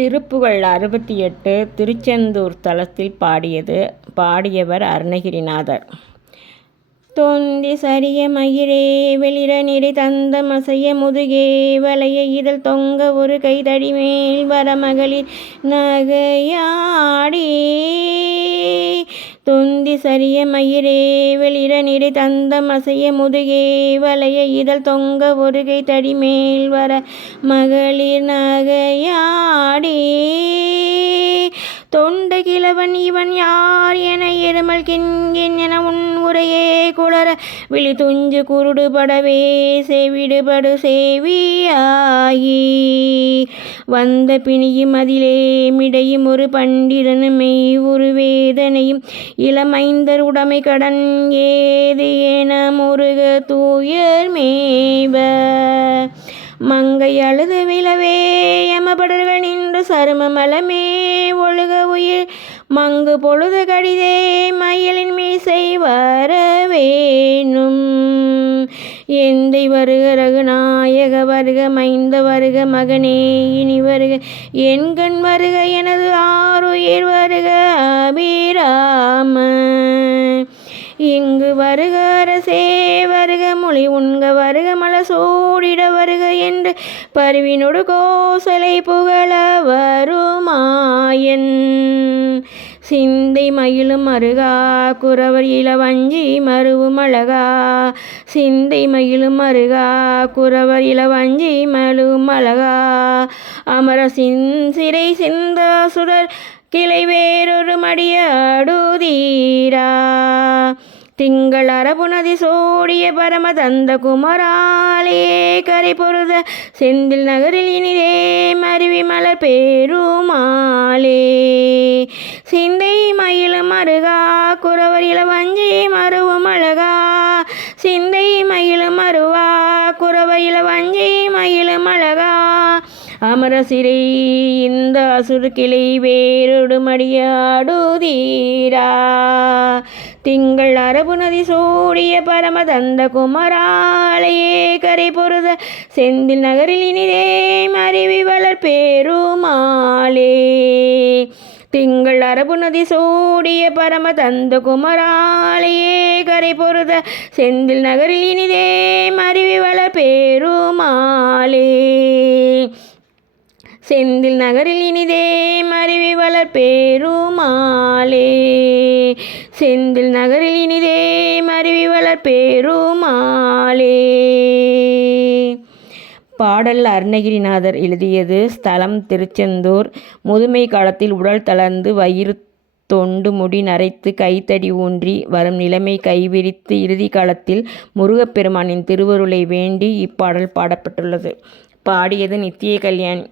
திருப்புகழ் 68 திருச்செந்தூர் தலத்தில் பாடியவர் அருணகிரிநாதர். தொந்தி சரிய மயிரே வெளிர நிறை தந்த மசைய முதுகே வளைய இதழ் தொங்க ஒரு கைதடி மேல் வர மகளிர் நகையாடி. தொந்தி சரிய மயிரே வெளிர நிறை தந்த மசைய முதுகே வளைய இதழ் தொங்க ஒரு கைதடி மேல் வர மகளிர் நகையாடி. தொண்ட கிழவன் இவன் யார் என எருமல் கிண்கின் என உன் உரையே குளர விழி துஞ்சு குருடு படவே செவிடுபடு சேவியாகி. வந்த பிணியும் அதிலே மிடையும் ஒரு பண்டிரனும் மெய் ஒரு வேதனையும் இளமைந்தர் உடைமை கடன் ஏது என முருக தூயர் மேவ. மங்கை அழுது விழவே யமபடர்கள் நின்று சரும மலமே ஒழுக உயிர் மங்கு பொழுது கடிதே மயிலின் மீசை வரவேணும். எந்தை வருக ரகுநாயக வருக மைந்த வருக மகனே இனி வருக என்கண் வருக எனது ஆருயிர் வருக அபிராம. இங்கு வருக அரசே வருக மொழி உண்க வருக மலசோடிட வருக என்று பருவினொடு கோசலை புகழ வருமாயன். சிந்தை மயிலும் மருகா குறவர் இளவஞ்சி மருவும் அழகா. சிந்தை மயிலும் மருகா குறவர் இளவஞ்சி மருவும் அழகா. அமர சிறை சிந்த சுடர் கிளை வேறொரு மடியாடுதீரா. திங்கள் அரபு நதி சோடிய பரம தந்த குமராலே கரை பொருத செந்தில் நகரில் இனிதே மருவி மலர் பேருமாலே. சிந்தை மயிலும் மருகா குறவர் இளவஞ்சி மருவும் அழகா. சிந்தை மயிலும் மருவா குறவர் இளவஞ்சி மயிலும் அழகா. அமர சிறை இந்த அசுர் கிளை வேறொடு மடியாடுதீரா. திங்கள் அரபு நதி சோடிய பரம தந்த குமராலையே கரை பொருத செந்தில் நகரில் இனிதே மருவி வளர் பேருமாலே. திங்கள் அரபு நதி சோடிய பரம தந்த குமராலையே கரை பொருத செந்தில் நகரில் இனிதே மருவி வளர் பேருமாலே. செந்தில் நகரில் இனிதே மருவி வளர் பேருமாலே. செந்தில் நகரில் இனிதே மருவி வளர் பேருமாலே. பாடல் அருணகிரிநாதர் எழுதியது. ஸ்தலம் திருச்செந்தூர். முதுமை காலத்தில் உடல் தளர்ந்து வயிறு தொண்டு முடி நரைத்து கைத்தடி ஊன்றி வரும் நிலைமை கைவிரித்து இறுதி காலத்தில் முருகப்பெருமானின் திருவருளை வேண்டி இப்பாடல் பாடப்பட்டுள்ளது. பாடியது நித்திய கல்யாணி.